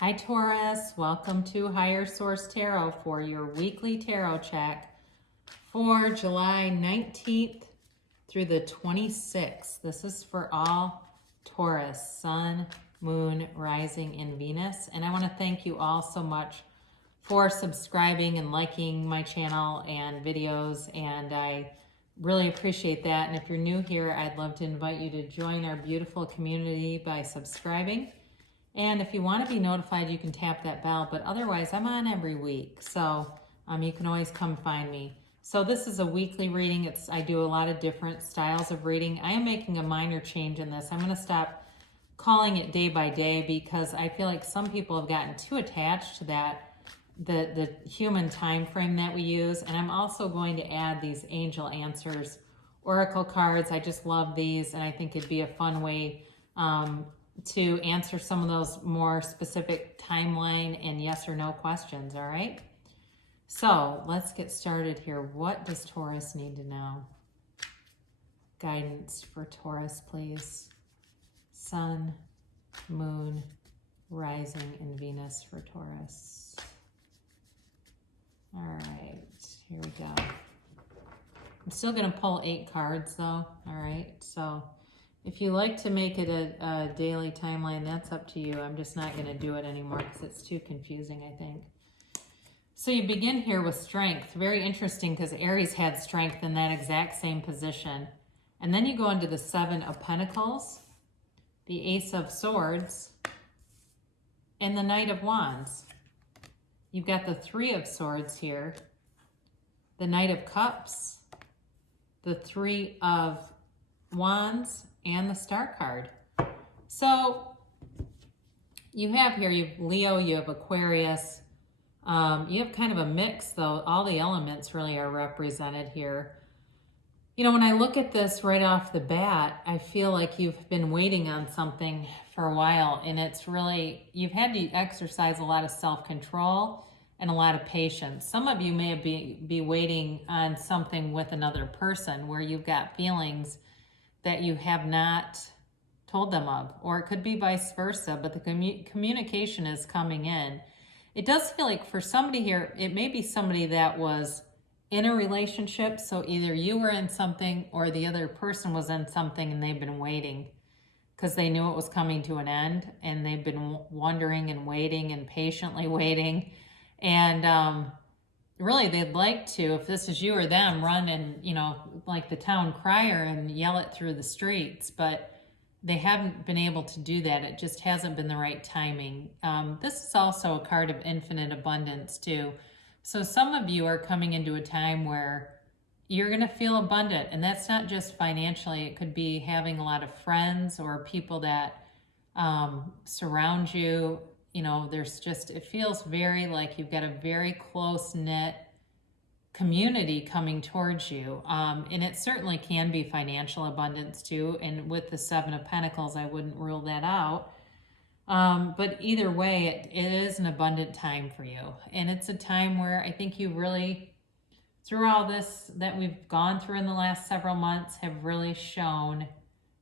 Hi Taurus, welcome to Higher Source Tarot for your weekly tarot check for July 19th through the 26th. This is for all Taurus, Sun, Moon, Rising, and Venus. And I want to thank you all so much for subscribing and liking my channel and videos, and I really appreciate that. And if you're new here, I'd love to invite you to join our beautiful community by subscribing. And if you want to be notified, you can tap that bell, but otherwise I'm on every week. So you can always come find me. So this is a weekly reading. I do a lot of different styles of reading. I am making a minor change in this. I'm going to stop calling it day by day because I feel like some people have gotten too attached to that, the human time frame that we use. And I'm also going to add these angel answers, oracle cards. I just love these, and I think it'd be a fun way to answer some of those more specific timeline and yes or no questions, all right? So let's get started here. What does Taurus need to know? Guidance for Taurus, please. Sun, Moon, Rising, and Venus for Taurus. All right, here we go. I'm still going to pull 8 cards though, all right? So if you like to make it a daily timeline, that's up to you. I'm just not going to do it anymore because it's too confusing, I think. So you begin here with strength. Very interesting because Aries had strength in that exact same position. And then you go into the 7 of Pentacles, the Ace of Swords, and the Knight of Wands. You've got the 3 of Swords here, the Knight of Cups, the 3 of Wands, and the Star card. So you have here, you have Leo, you have Aquarius. You have kind of a mix though. All the elements really are represented here. You know, when I look at this right off the bat, I feel like you've been waiting on something for a while, and it's really, you've had to exercise a lot of self-control and a lot of patience. Some of you may be waiting on something with another person where you've got feelings that you have not told them of, or it could be vice versa, but the communication is coming in. It does feel like for somebody here, it may be somebody that was in a relationship, so either you were in something or the other person was in something and they've been waiting because they knew it was coming to an end, and they've been wondering and waiting and patiently waiting. And really, they'd like to, if this is you or them, run and, you know, like the town crier and yell it through the streets, but they haven't been able to do that. It just hasn't been the right timing. This is also a card of infinite abundance too. So some of you are coming into a time where you're going to feel abundant, and that's not just financially. It could be having a lot of friends or people that surround you. You know, there's just, it feels very like you've got a very close-knit community coming towards you. And it certainly can be financial abundance too. And with the 7 of Pentacles, I wouldn't rule that out. But either way, it is an abundant time for you. And it's a time where I think you really, through all this that we've gone through in the last several months, have really shown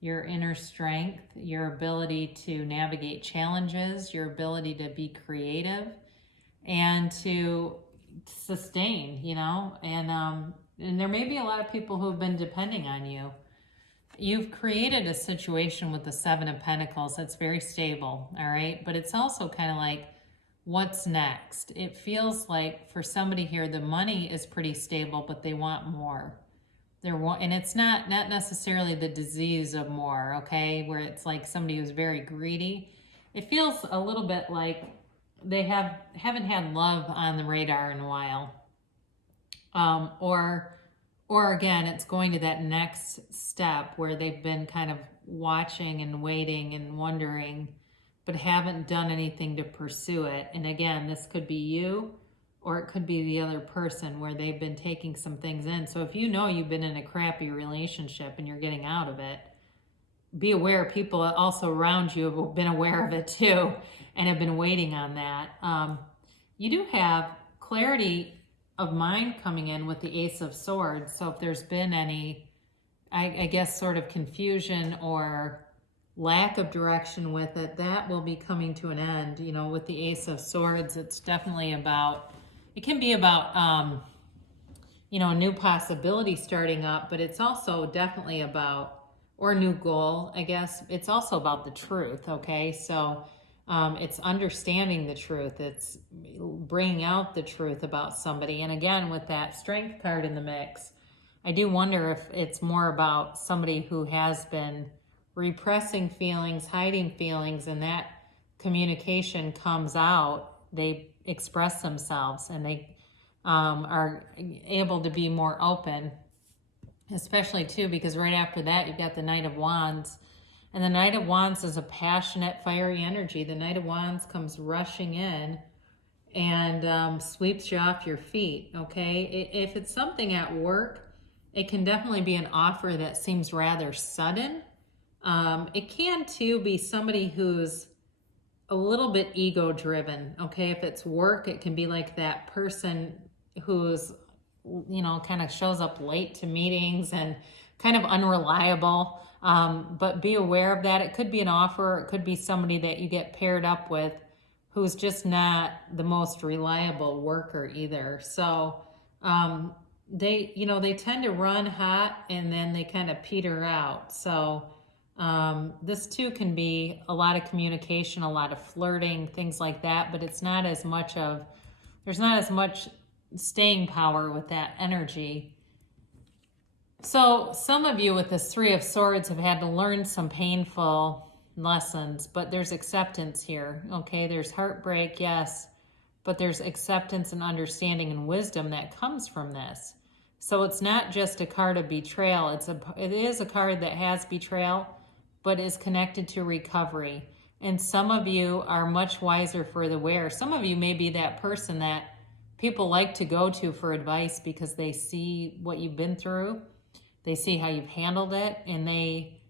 your inner strength, your ability to navigate challenges, your ability to be creative and to sustain, you know, and there may be a lot of people who have been depending on you. You've created a situation with the 7 of Pentacles that's very stable, all right? But it's also kind of like, what's next? It feels like for somebody here, the money is pretty stable, but they want more. And it's not necessarily the disease of more, okay, where it's like somebody who's very greedy. It feels a little bit like they haven't had love on the radar in a while. Or again, it's going to that next step where they've been kind of watching and waiting and wondering, but haven't done anything to pursue it. And again, this could be you, or it could be the other person where they've been taking some things in. So if you know you've been in a crappy relationship and you're getting out of it, be aware people also around you have been aware of it too and have been waiting on that. You do have clarity of mind coming in with the Ace of Swords. So if there's been any, I guess, sort of confusion or lack of direction with it, that will be coming to an end. You know, with the Ace of Swords, it's definitely about, it can be about, you know, a new possibility starting up, but it's also definitely about, or a new goal, I guess. It's also about the truth, okay? So it's understanding the truth. It's bringing out the truth about somebody. And again, with that Strength card in the mix, I do wonder if it's more about somebody who has been repressing feelings, hiding feelings, and that communication comes out. They express themselves and they are able to be more open, especially too, because right after that, you've got the Knight of Wands. And the Knight of Wands is a passionate, fiery energy. The Knight of Wands comes rushing in and sweeps you off your feet, okay? If it's something at work, it can definitely be an offer that seems rather sudden. It can, too, be somebody who's a little bit ego-driven, okay? If it's work, it can be like that person who's, you know, kind of shows up late to meetings and kind of unreliable. But be aware of that. It could be an offer. It could be somebody that you get paired up with who's just not the most reliable worker either. So they, you know, they tend to run hot and then they kind of peter out. So this too can be a lot of communication, a lot of flirting, things like that, but it's not as much of, there's not as much staying power with that energy. So some of you with this Three of Swords have had to learn some painful lessons, but there's acceptance here, okay? There's heartbreak, yes, but there's acceptance and understanding and wisdom that comes from this. So it's not just a card of betrayal. It is a card that has betrayal, but is connected to recovery. And some of you are much wiser for the wear. Some of you may be that person that people like to go to for advice because they see what you've been through. They see how you've handled it, and they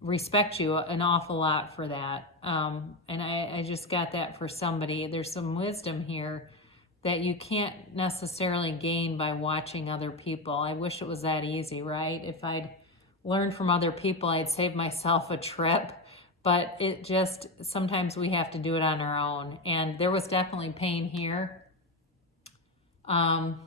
respect you an awful lot for that. And I just got that for somebody. There's some wisdom here that you can't necessarily gain by watching other people. I wish it was that easy, right? If I'd learned from other people, I'd save myself a trip. But it just, sometimes we have to do it on our own. And there was definitely pain here. Now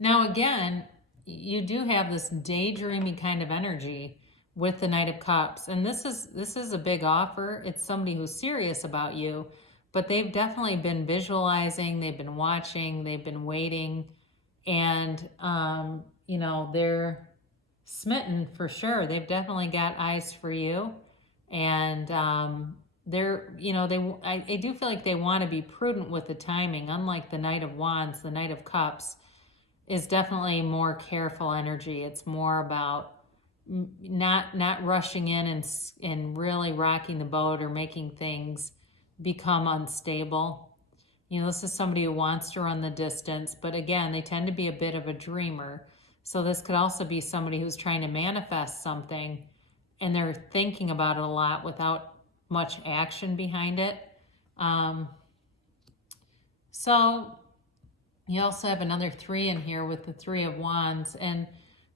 again, you do have this daydreamy kind of energy with the Knight of Cups. And this is a big offer. It's somebody who's serious about you, but they've definitely been visualizing, they've been watching, they've been waiting, and you know, they're smitten for sure. They've definitely got eyes for you, and they're, you know, I do feel like they want to be prudent with the timing. Unlike the Knight of Wands, the Knight of Cups is definitely more careful energy. It's more about not rushing in and really rocking the boat or making things become unstable. You know, this is somebody who wants to run the distance, but again, they tend to be a bit of a dreamer. So this could also be somebody who's trying to manifest something and they're thinking about it a lot without much action behind it. So you also have another 3 in here with the 3 of Wands. And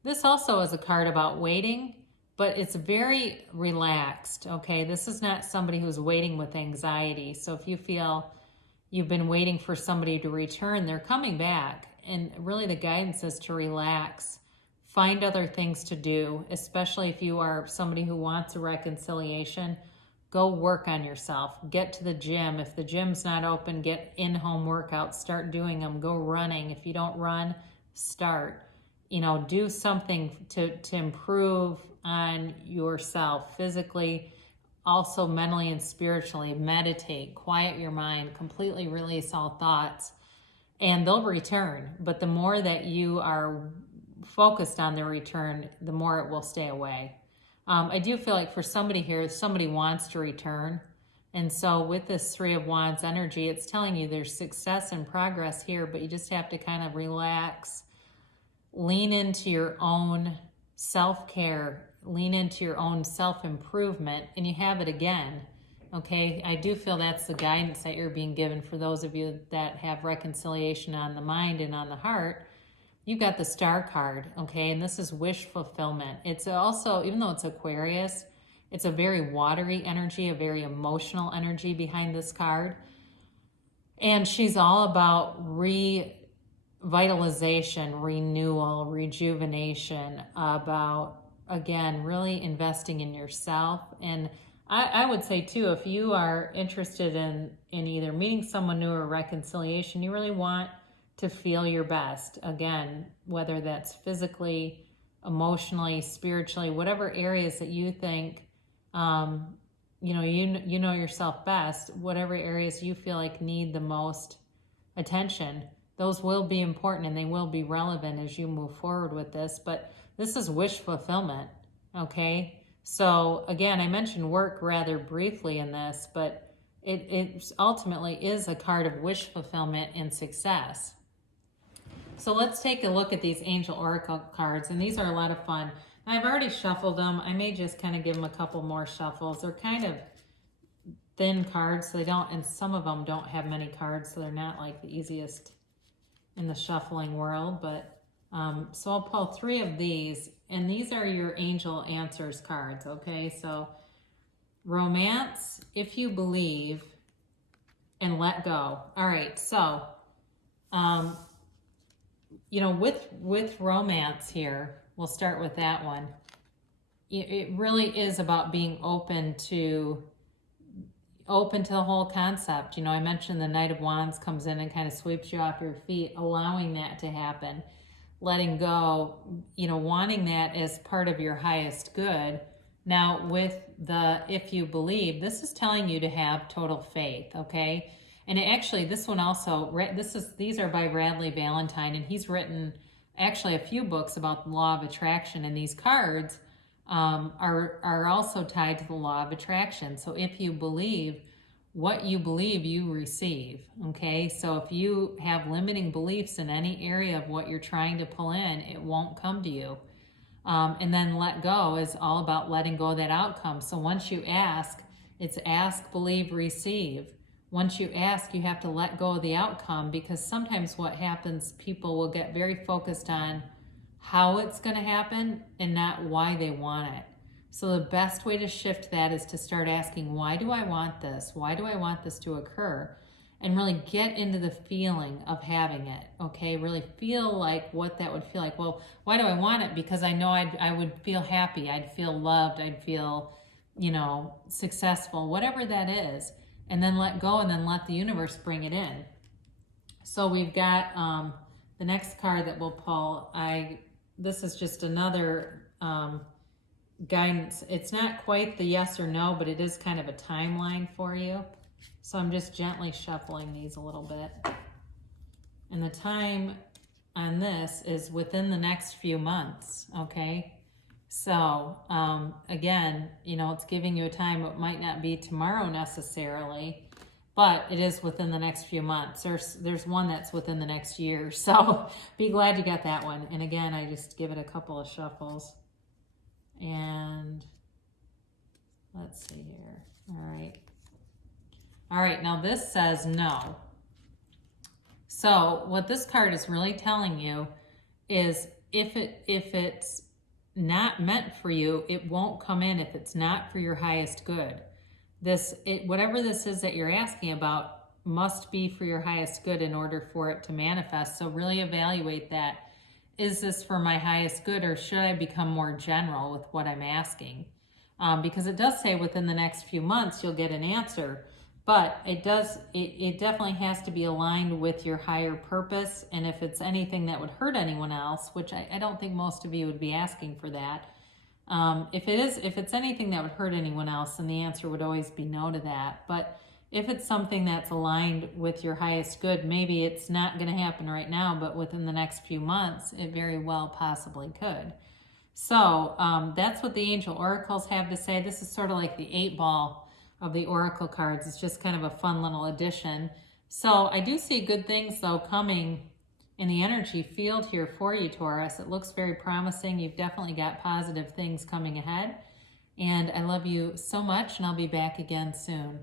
this also is a card about waiting, but it's very relaxed, okay? This is not somebody who's waiting with anxiety. So if you feel you've been waiting for somebody to return, they're coming back. And really the guidance is to relax. Find other things to do, especially if you are somebody who wants a reconciliation. Go work on yourself. Get to the gym. If the gym's not open, get in-home workouts. Start doing them. Go running. If you don't run, start. You know, do something to improve on yourself physically, also mentally and spiritually. Meditate, quiet your mind, completely release all thoughts, and they'll return. But the more that you are focused on their return, the more it will stay away. I do feel like for somebody here, somebody wants to return. And so with this 3 of Wands energy, it's telling you there's success and progress here, but you just have to kind of relax, lean into your own self-care, lean into your own self-improvement, and you have it again. Okay, I do feel that's the guidance that you're being given for those of you that have reconciliation on the mind and on the heart. You've got the Star card, okay, and this is wish fulfillment. It's also, even though it's Aquarius, It's a very watery energy, a very emotional energy behind this card. And she's all about revitalization, renewal, rejuvenation, about, again, really investing in yourself. And I would say too, if you are interested in either meeting someone new or reconciliation, you really want to feel your best. Again, whether that's physically, emotionally, spiritually, whatever areas that you think, you know yourself best, whatever areas you feel like need the most attention, those will be important and they will be relevant as you move forward with this. But this is wish fulfillment, okay? So again, I mentioned work rather briefly in this, but it ultimately is a card of wish fulfillment and success. So let's take a look at these Angel Oracle cards, and these are a lot of fun. I've already shuffled them. I may just kind of give them a couple more shuffles. They're kind of thin cards, so they don't, and some of them don't have many cards, so they're not like the easiest in the shuffling world. But so I'll pull 3 of these, and these are your Angel Answers cards, okay? So romance, if you believe, and let go. All right, so you know, with romance here, we'll start with that one. It really is about being open to the whole concept. You know, I mentioned the Knight of Wands comes in and kind of sweeps you off your feet, allowing that to happen, letting go, you know, wanting that as part of your highest good. Now, with the if you believe, this is telling you to have total faith, okay? And actually, this one also, these are by Radley Valentine, and he's written actually a few books about the law of attraction, and these cards are also tied to the law of attraction. So if you believe, what you believe, you receive, okay? So if you have limiting beliefs in any area of what you're trying to pull in, it won't come to you. And then let go is all about letting go of that outcome. So once you ask, it's ask, believe, receive. Once you ask, you have to let go of the outcome, because sometimes what happens, people will get very focused on how it's going to happen and not why they want it. So the best way to shift that is to start asking, why do I want this? Why do I want this to occur? And really get into the feeling of having it, okay? Really feel like what that would feel like. Well, why do I want it? Because I know I would feel happy. I'd feel loved. I'd feel, you know, successful, whatever that is. And then let go, and then let the universe bring it in. So we've got the next card that we'll pull. This is just another guidance. It's not quite the yes or no, but it is kind of a timeline for you. So I'm just gently shuffling these a little bit. And the time on this is within the next few months, okay? So, again, you know, it's giving you a time. It might not be tomorrow necessarily, but it is within the next few months. There's one that's within the next year. So be glad you got that one. And again, I just give it a couple of shuffles. And let's see here. All right. All right, now this says no. So what this card is really telling you is if it's not meant for you, it won't come in if it's not for your highest good. Whatever this is that you're asking about must be for your highest good in order for it to manifest. So really evaluate that. Is this for my highest good, or should I become more general with what I'm asking? Because it does say within the next few months you'll get an answer, but it definitely has to be aligned with your higher purpose. And if it's anything that would hurt anyone else, which I don't think most of you would be asking for that, if it's anything that would hurt anyone else, then the answer would always be no to that. But if it's something that's aligned with your highest good, maybe it's not going to happen right now, but within the next few months, it very well possibly could. So that's what the Angel Oracles have to say. This is sort of like the 8-ball of the Oracle cards. It's just kind of a fun little addition. So I do see good things, though, coming in the energy field here for you, Taurus. It looks very promising. You've definitely got positive things coming ahead. And I love you so much, and I'll be back again soon.